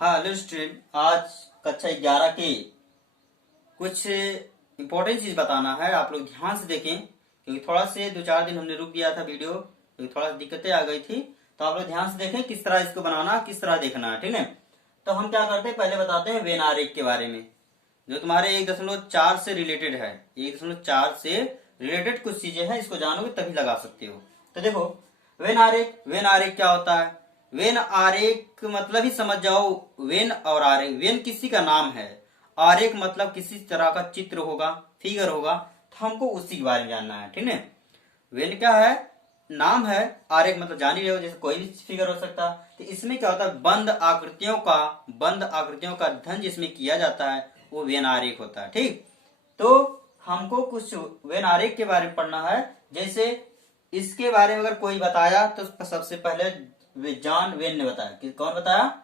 हाँ hello student, आज कक्षा 11 के कुछ इम्पोर्टेंट चीज बताना है। आप लोग ध्यान से देखें क्योंकि थोड़ा से 2-4 दिन हमने रुक दिया था वीडियो क्योंकि थोड़ा दिक्कतें आ गई थी। तो आप लोग ध्यान से देखें किस तरह इसको बनाना, किस तरह देखना है, ठीक है। तो हम क्या करते हैं, पहले बताते हैं वेन आरेख के बारे में जो तुम्हारे 1.4 से रिलेटेड है। 1.4 से रिलेटेड कुछ चीजें हैं, इसको जानोगे तभी लगा सकते हो। तो देखो वेन आरेख, वेन आरेख क्या होता है। वेन आरेख मतलब ही समझ जाओ, वेन और आरेख, वेन किसी का नाम है, आरेख मतलब किसी तरह का चित्र होगा, फिगर होगा, तो हमको उसी के बारे में जानना है, ठीक है। वेन क्या है, नाम है, आरेख मतलब जान ही रहे हो, जैसे कोई भी फिगर हो सकता है। तो इसमें क्या होता है, बंद आकृतियों का अध्ययन जिसमें किया जाता है वो वेन आरेख होता है, ठीक। तो हमको कुछ वेन आरेख के बारे में पढ़ना है। जैसे इसके बारे में अगर कोई बताया तो सबसे पहले जॉन वेन ने बताया। कौन बताया?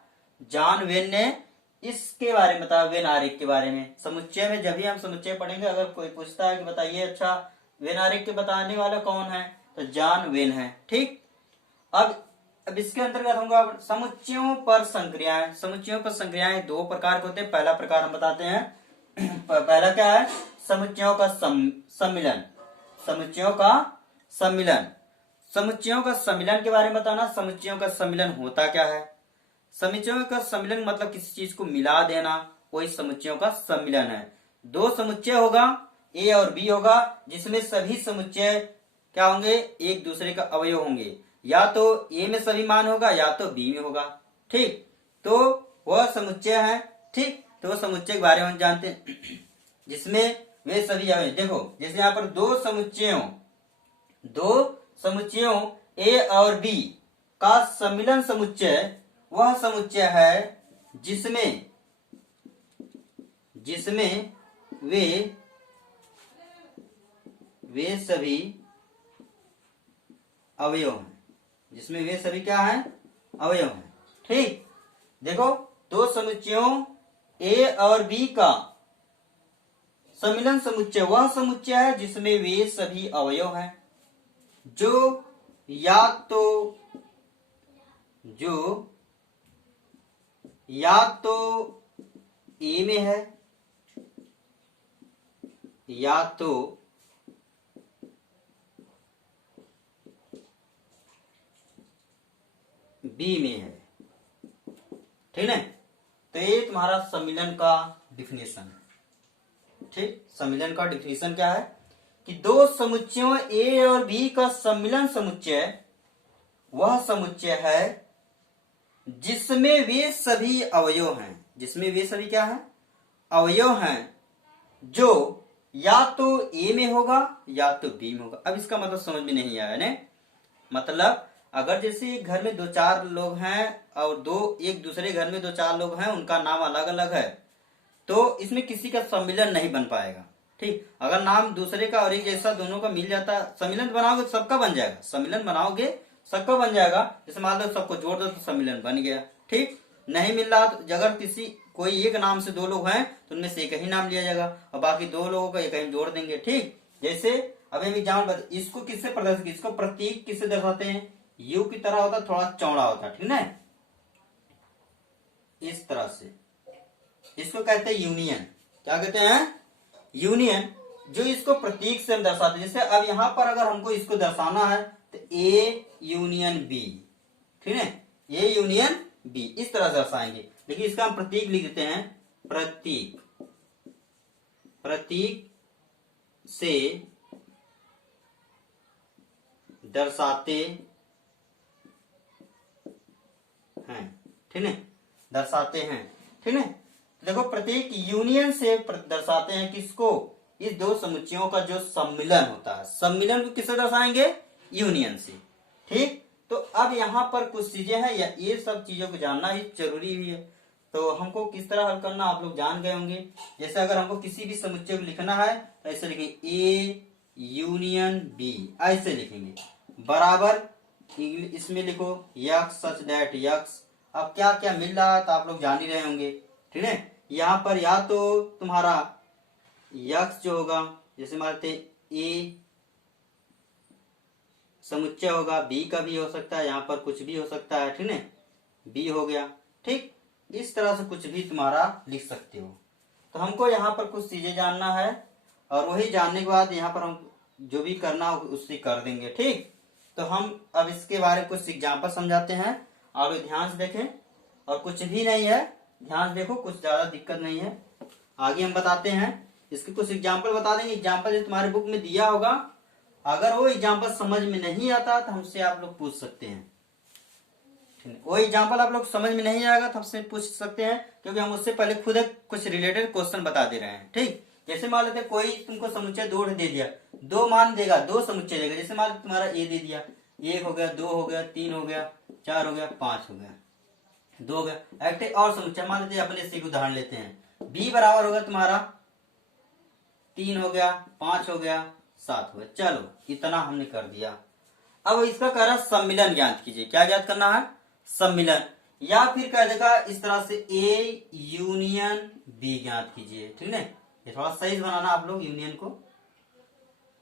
जॉन वेन ने इसके बारे में बताया, वेन आरेख के बारे में। समुच्चय में जब भी हम समुच्चय पढ़ेंगे, अगर कोई पूछता है कि बताइए अच्छा वेन आरेख के बताने वाला कौन है, तो जॉन वेन है, ठीक। अब इसके अंतर्गत होगा समुच्चयों पर संक्रियाएं। समुच्चयों पर संक्रियाएं दो प्रकार के होते हैं। पहला प्रकार हम बताते हैं पहला क्या है, समुच्चयों का सम्मिलन। समुच्चयों का सम्मिलन, समुच्चयों का सम्मिलन के बारे में बताना। समुच्चयों का सम्मिलन होता क्या है? समुच्चयों का सम्मिलन मतलब किसी चीज को मिला देना, वही समुच्चयों का सम्मिलन है। दो समुच्चय होगा, ए और बी होगा, जिसमें सभी समुच्चय क्या होंगे, एक दूसरे का अवयव होंगे। या तो ए में सभी मान होगा या तो बी में होगा, ठीक। तो वह समुच्चय है, ठीक। तो वह समुच्चय के बारे में हम जानते हैं जिसमें वे सभी अवयव। देखो जैसे यहाँ पर दो समुच्चयों ए और बी का सम्मिलन समुच्चय वह समुच्चय है जिसमें वे सभी अवयव हैं, जिसमें वे सभी क्या हैं, अवयव हैं, ठीक। देखो दो समुच्चयों ए और बी का सम्मिलन समुच्चय वह समुच्चय है जिसमें वे सभी अवयव हैं, जो या तो ए में है या तो बी में है, ठीक है। तो ये तुम्हारा सम्मिलन का डिफिनेशन है, ठीक। सम्मिलन का डिफिनेशन क्या है कि दो समुच्चयों ए और बी का सम्मिलन समुच्चय वह समुच्चय है जिसमें वे सभी अवयव हैं, जिसमें वे सभी क्या है, अवयव हैं, जो या तो ए में होगा या तो बी में होगा। अब इसका मतलब समझ में नहीं आया ने, मतलब अगर जैसे घर में 2-4 लोग हैं और एक दूसरे घर में 2-4 लोग हैं, उनका नाम अलग अलग है, तो इसमें किसी का सम्मिलन नहीं बन पाएगा, ठीक। अगर नाम दूसरे का और एक जैसा दोनों का मिल जाता, सम्मिलन बनाओगे सबका बन जाएगा, सम्मिलन बनाओगे सबका बन जाएगा। जैसे मान लो सबको जोड़ दो तो सम्मिलन बन गया, ठीक। नहीं मिल रहा तो अगर कोई एक नाम से दो लोग हैं तो उनमें से एक ही नाम लिया जाएगा और बाकी दो लोगों का एक ही जोड़ देंगे, ठीक। जैसे अब एग्जाम्पल, इसको किससे प्रदर्शित, इसको प्रतीक किससे दर्शाते हैं, यू की तरह होता, थोड़ा चौड़ा होता, ठीक है, इस तरह से। इसको कहते हैं यूनियन। क्या कहते हैं? यूनियन। जो इसको प्रतीक से हम दर्शाते हैं। जैसे अब यहां पर अगर हमको इसको दर्शाना है तो ए यूनियन बी, ठीक है, ए यूनियन बी, इस तरह दर्शाएंगे। लेकिन इसका हम प्रतीक लिख देते हैं, प्रतीक से दर्शाते हैं, ठीक है, दर्शाते हैं, ठीक है। देखो प्रतीक यूनियन से दर्शाते हैं किसको, इस दो समुच्चयों का जो सम्मिलन होता है, सम्मिलन को किससे दर्शाएंगे, यूनियन से, ठीक। तो अब यहाँ पर कुछ चीजें हैं, या ये सब चीजों को जानना ही जरूरी भी है। तो हमको किस तरह हल करना आप लोग जान गए होंगे। जैसे अगर हमको किसी भी समुच्चय को लिखना है तो ऐसे लिखेंगे ए यूनियन बी, ऐसे लिखेंगे, बराबर इसमें लिखो यक्स सच दैट यक्स। अब क्या क्या मिल रहा है तो आप लोग जान ही रहे होंगे, ठीक है। यहाँ पर या तो तुम्हारा यक्स जो होगा, जैसे मानते ए समुच्चय होगा, बी का भी हो सकता है, यहाँ पर कुछ भी हो सकता है, ठीक है, बी हो गया, ठीक। इस तरह से कुछ भी तुम्हारा लिख सकते हो। तो हमको यहाँ पर कुछ चीजें जानना है और वही जानने के बाद यहाँ पर हम जो भी करना हो उससे कर देंगे। ठीक, तो हम अब इसके बारे में कुछ एग्जाम्पल समझाते हैं, आप लोग ध्यान से देखें और कुछ भी नहीं है, ध्यान से देखो, कुछ ज्यादा दिक्कत नहीं है। आगे हम बताते हैं, इसके कुछ एग्जाम्पल बता देंगे। एग्जाम्पल जो तुम्हारे बुक में दिया होगा, अगर वो एग्जाम्पल समझ में नहीं आता तो हमसे आप लोग पूछ सकते हैं। वो एग्जाम्पल आप लोग समझ में नहीं आएगा तो हमसे पूछ सकते हैं, क्योंकि हम उससे पहले खुद कुछ रिलेटेड क्वेश्चन बता दे रहे हैं। ठीक, जैसे मान लेते कोई तुमको समुच्चय 2 दे दिया, 2 मान देगा, 2 समुच्चय देगा। जैसे मान तुम्हारा ए दे दिया, 1 हो गया, 2 हो गया, 3 हो गया, 4 हो गया, 5 हो गया, 2 हो गया। एक और समुच्चय मान लेते अपने से उदाहरण लेते हैं, बी बराबर होगा तुम्हारा 3 हो गया, 5 हो गया, 7 हो गया। चलो इतना हमने कर दिया। अब इसका कह रहा सम्मिलन ज्ञात कीजिए। क्या ज्ञात करना है? सम्मिलन, या फिर कह देगा इस तरह से ए यूनियन बी ज्ञात कीजिए। ठीक है, ये थोड़ा सही बनाना आप लोग, यूनियन को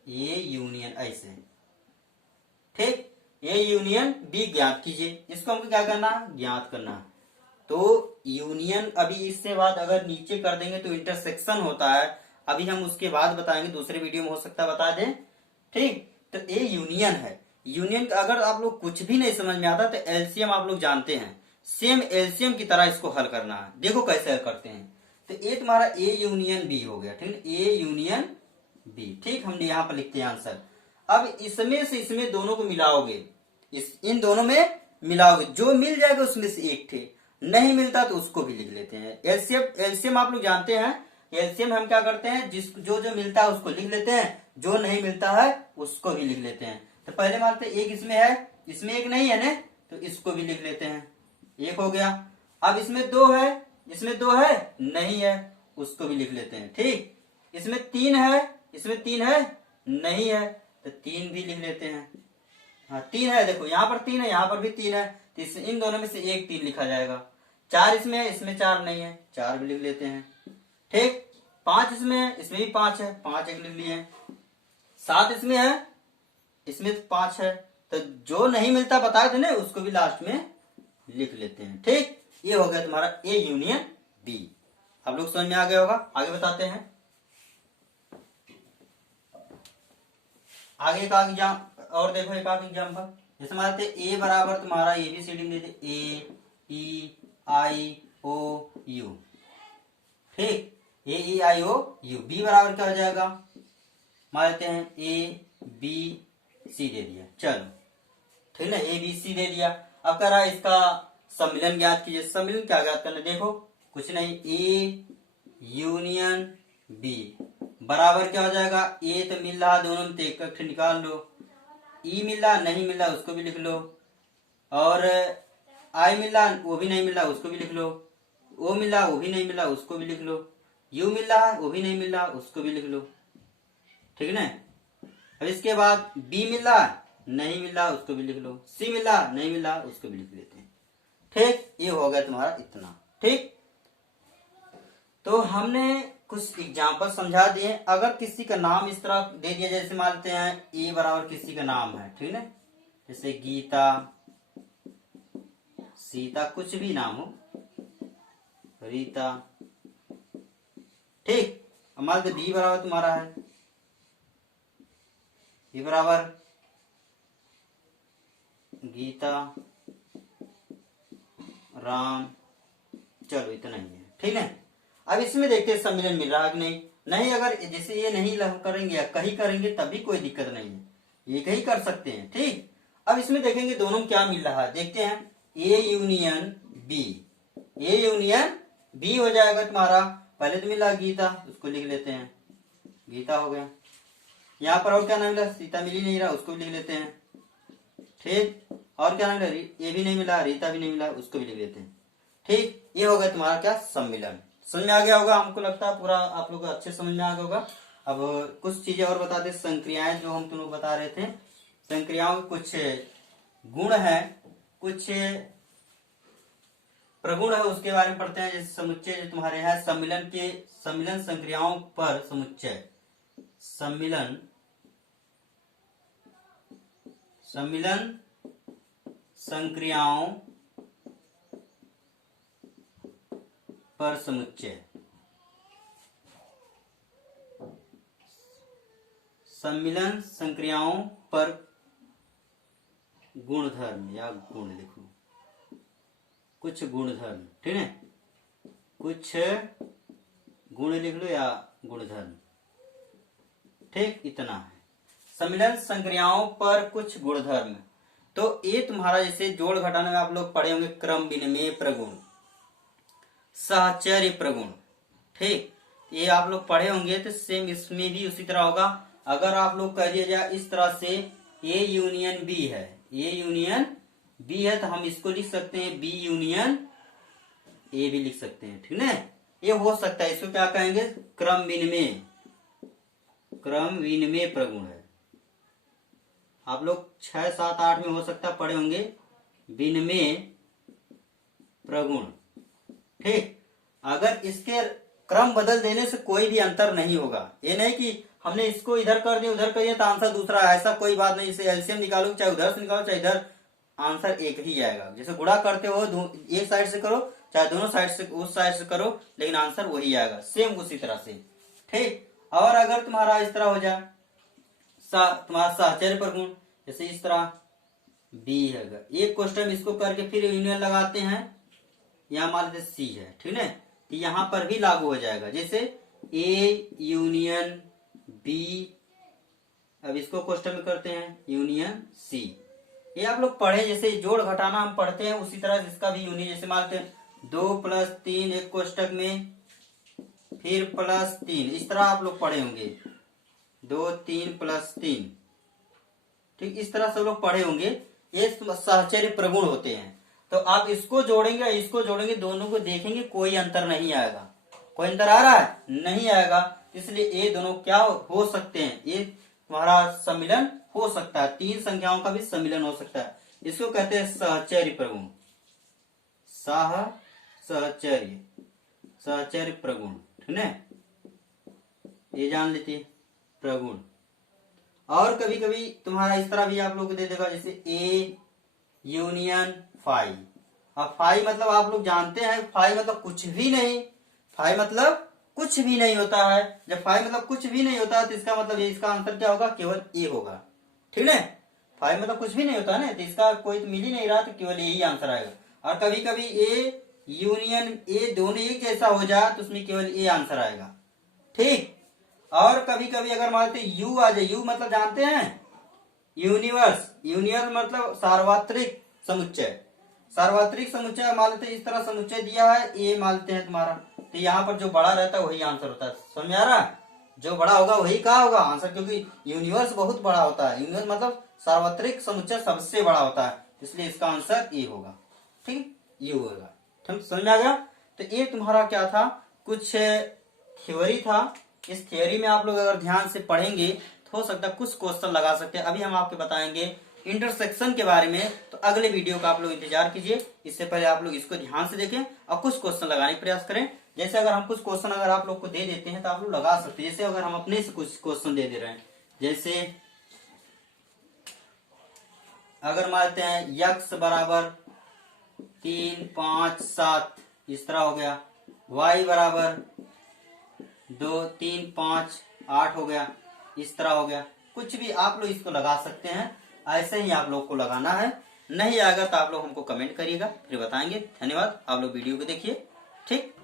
ए यूनियन ऐसे। ठीक, ए यूनियन बी ज्ञात कीजिए। इसको हमको क्या करना है? ज्ञात करना। तो यूनियन अभी इससे बाद अगर नीचे कर देंगे तो इंटरसेक्शन होता है, अभी हम उसके बाद बताएंगे, दूसरे वीडियो में हो सकता है बता दें। ठीक, तो ए यूनियन है। यूनियन का अगर आप लोग कुछ भी नहीं समझ में आता तो एलसीएम आप लोग जानते हैं, सेम एलसीएम की तरह इसको हल करना है। देखो कैसे हल करते हैं। तो ए तुम्हारा ए यूनियन बी हो गया। ठीक है, ए यूनियन बी। ठीक, हमने यहाँ पर लिखते हैं आंसर। अब इसमें से इसमें दोनों को मिलाओगे, इन दोनों में मिलाओगे, जो मिल जाएगा उसमें से एक थे, नहीं मिलता तो उसको भी लिख लेते हैं। एलसीएम, एलसीएम आप लोग जानते हैं। एलसीएम हम क्या करते हैं, जो जो मिलता है उसको लिख लेते हैं, जो नहीं मिलता है उसको भी लिख लेते हैं। तो पहले मानते एक इसमें है, इसमें एक नहीं है ना, तो इसको भी लिख लेते हैं, एक हो गया। अब इसमें 2 है, इसमें 2 है नहीं है, उसको भी लिख लेते हैं। ठीक, इसमें 3 है, इसमें 3 है नहीं है, तो 3 भी लिख लेते हैं। हाँ 3 है, देखो यहाँ पर 3 है, यहाँ पर भी 3 है, तो इन दोनों में से एक 3 लिखा जाएगा। 4 इसमें है, इसमें 4 नहीं है, 4 भी लिख लेते हैं। ठीक, 5 इसमें है, इसमें भी 5 है, 5 एक लिख लिए। 7 इसमें है, इसमें 5 है, तो जो नहीं मिलता बताए थे ना उसको भी लास्ट में लिख लेते हैं। ठीक, ये हो गया तुम्हारा ए यूनियन बी। आप लोग समझ में आ गया होगा। आगे बताते हैं, आगे का एग्जाम और देखो, एक आगे एग्जाम्पल जैसे मानते ए बराबर तुम्हारा एबीसीडी में ए ई आई ओ यू। ठीक, ए ई आई ओ यू। बी बराबर क्या हो जाएगा? मान लेते हैं ए बी सी दे दिया। चलो ठीक है, ए बी सी दे दिया। अब कह रहा है इसका सम्मिलन ज्ञात कीजिए। सम्मिलन क्या ज्ञात करना? देखो कुछ नहीं, ए यूनियन बी बराबर क्या हो जाएगा? ए तो मिल रहा दोनों में, एक निकाल लो। ई मिल रहा नहीं मिल रहा उसको भी लिख लो, और आई मिल रहा वो भी नहीं मिल रहा उसको भी लिख लो, ओ मिल रहा वो भी नहीं मिल रहा उसको भी लिख लो, यू मिल रहा वो भी नहीं मिल रहा उसको भी लिख लो। ठीक है ना। अब इसके बाद बी मिल रहा नहीं मिल रहा उसको भी लिख लो, सी मिल रहा नहीं मिल रहा उसको भी लिख लेते हैं। ठीक, ये हो गया तुम्हारा इतना। ठीक, तो हमने कुछ एग्जाम्पल समझा दिए। अगर किसी का नाम इस तरह दे दिया, जैसे मानते हैं ए बराबर किसी का नाम है, ठीक है, जैसे गीता, सीता, कुछ भी नाम हो, रीता। ठीक, अब मान लीजिए बी बराबर तुम्हारा है, बी बराबर गीता, राम। चलो इतना ही है। ठीक है, अब इसमें देखते हैं सम्मिलन मिल रहा है कि नहीं। नहीं, अगर जैसे ये नहीं करेंगे या कहीं करेंगे तभी कोई दिक्कत नहीं है, ये कहीं कर सकते हैं। ठीक, अब इसमें देखेंगे दोनों में क्या मिल रहा है, देखते हैं। A union B, A union B हो जाएगा तुम्हारा। पहले तो मिला गीता, उसको लिख लेते हैं, गीता हो गया। यहाँ पर और क्या नाम मिला? सीता मिल ही नहीं रहा, उसको भी लिख लेते हैं। ठीक, और क्या नाम मिला? ये भी नहीं मिला, रीता भी नहीं मिला, उसको भी लिख लेते हैं। ठीक, ये हो गया तुम्हारा क्या? सम्मिलन। समझ में आ गया होगा, हमको लगता है पूरा आप लोग को अच्छे समझ में आ गया होगा। अब कुछ चीजें और बता दे, संक्रियाएं जो हम तुम लोग बता रहे थे, संक्रियाओं के कुछ गुण है, कुछ प्रगुण है, उसके बारे में पढ़ते हैं। जैसे समुच्चय जो तुम्हारे है, सम्मिलन के, सम्मिलन संक्रियाओं पर समुच्चय, सम्मिलन, सम्मिलन संक्रियाओं पर समुच्चय, सम्मिलन संक्रियाओं पर गुणधर्म या गुण लिखो, कुछ गुणधर्म, ठीक है, कुछ गुण लिख लो या गुणधर्म, ठीक, इतना है। सम्मिलन संक्रियाओं पर कुछ गुणधर्म, तो ये तुम्हारा जैसे जोड़ घटाने में आप लोग पढ़े होंगे क्रम विनिमय प्रगुण, साहचर्य प्रगुण, ठीक, ये आप लोग पढ़े होंगे। तो सेम इसमें भी उसी तरह होगा। अगर आप लोग कह दिया जाए इस तरह से ए यूनियन बी है, ए यूनियन बी है, तो हम इसको लिख सकते हैं बी यूनियन ए भी लिख सकते हैं, ठीक है, ये हो सकता है। इसको क्या कहेंगे, क्रम विनिमय, क्रम विनिमय प्रगुण है। आप लोग 6, 7, 8 में हो सकता है पढ़े होंगे विनिमय प्रगुण, ठीक। अगर इसके क्रम बदल देने से कोई भी अंतर नहीं होगा, ये नहीं कि हमने इसको इधर कर दिया उधर कर दिया तो आंसर दूसरा है, ऐसा कोई बात नहीं। जैसे एलसीएम निकालो, चाहे उधर से निकालो चाहे इधर, आंसर एक ही आएगा। जैसे गुणा करते हो एक साइड से करो चाहे दोनों साइड से, उस साइड से करो, लेकिन आंसर वही आएगा, सेम उसी तरह से, ठीक। और अगर तुम्हारा इस तरह हो जाए तुम्हारा साहचर्य प्रगुण, जैसे इस तरह बी है, एक क्वेश्चन इसको करके फिर यूनियन लगाते हैं, यहाँ मान लेते सी है, ठीक है, तो यहाँ पर भी लागू हो जाएगा। जैसे ए यूनियन बी, अब इसको क्वेश्चन में करते हैं यूनियन सी, ये आप लोग पढ़े, जैसे जोड़ घटाना हम पढ़ते हैं उसी तरह इसका भी यूनियन, जैसे मान लेते हैं 2 + 3 एक कोष्टक में, फिर +3, इस तरह आप लोग पढ़े होंगे 2, 3 + 3, ठीक, इस तरह सब लोग पढ़े होंगे। ये साहचर्य प्रगुण होते हैं। तो आप इसको जोड़ेंगे दोनों को देखेंगे, कोई अंतर नहीं आएगा। कोई अंतर आ रहा है? नहीं आएगा। इसलिए ये दोनों क्या हो सकते हैं, ये तुम्हारा सम्मिलन हो सकता है, 3 संख्याओं का भी सम्मिलन हो सकता है। इसको कहते हैं सहचर्य प्रगुण, सहचर्य प्रगुण, ठीक है, ये जान लेते प्रगुण। और कभी कभी तुम्हारा इस तरह भी आप लोग को दे देगा, जैसे ए यूनियन फाई। अब फाई मतलब आप लोग जानते हैं, फाई मतलब कुछ भी नहीं, फाई मतलब कुछ भी नहीं होता है। जब फाई मतलब कुछ भी नहीं होता है तो इसका मतलब इसका आंसर क्या होगा, केवल ए होगा, ठीक है। फाई मतलब कुछ भी नहीं होता है ना, तो इसका कोई तो मिल ही नहीं रहा, तो केवल यही आंसर आएगा। और कभी कभी ए यूनियन ए दोनों एक जैसा हो जाए तो उसमें केवल ए आंसर आएगा, ठीक। और कभी कभी अगर मानते यू आ जाए, यू मतलब जानते हैं यूनिवर्स, यूनिवर्स मतलब सार्वत्रिक समुच्चय, सार्वत्रिक समुच्चय मान लेते इस तरह समुच्चय दिया है, ए मानते हैं तुम्हारा, तो यहाँ पर जो बड़ा रहता है वही आंसर होता है। समझ में आ रहा है, जो बड़ा होगा वही क्या होगा आंसर, क्योंकि यूनिवर्स बहुत बड़ा होता है, यूनिवर्स मतलब सार्वत्रिक समुच्चय सबसे बड़ा होता है, इसलिए इसका आंसर ए होगा, ठीक, ये होगा, ठीक, समझ में आ गया। तो ये तुम्हारा क्या था, कुछ थ्योरी था। इस थ्योरी में आप लोग अगर ध्यान से पढ़ेंगे तो हो सकता है कुछ क्वेश्चन लगा सकते हैं। अभी हम आपको बताएंगे इंटरसेक्शन के बारे में, तो अगले वीडियो का आप लोग इंतजार कीजिए। इससे पहले आप लोग इसको ध्यान से देखें और कुछ क्वेश्चन लगाने का प्रयास करें। जैसे अगर हम कुछ क्वेश्चन अगर आप लोग को दे देते हैं तो आप लोग लगा सकते हैं। जैसे अगर हम अपने से कुछ क्वेश्चन दे रहे हैं, जैसे अगर मानते हैं x बराबर 3, 5, 7 इस तरह हो गया, y बराबर 2, 3, 5, 8 हो गया, इस तरह हो गया, कुछ भी आप लोग इसको लगा सकते हैं। ऐसे ही आप लोग को लगाना है। नहीं आएगा तो आप लोग हमको कमेंट करिएगा, फिर बताएंगे। धन्यवाद, आप लोग वीडियो को देखिए, ठीक।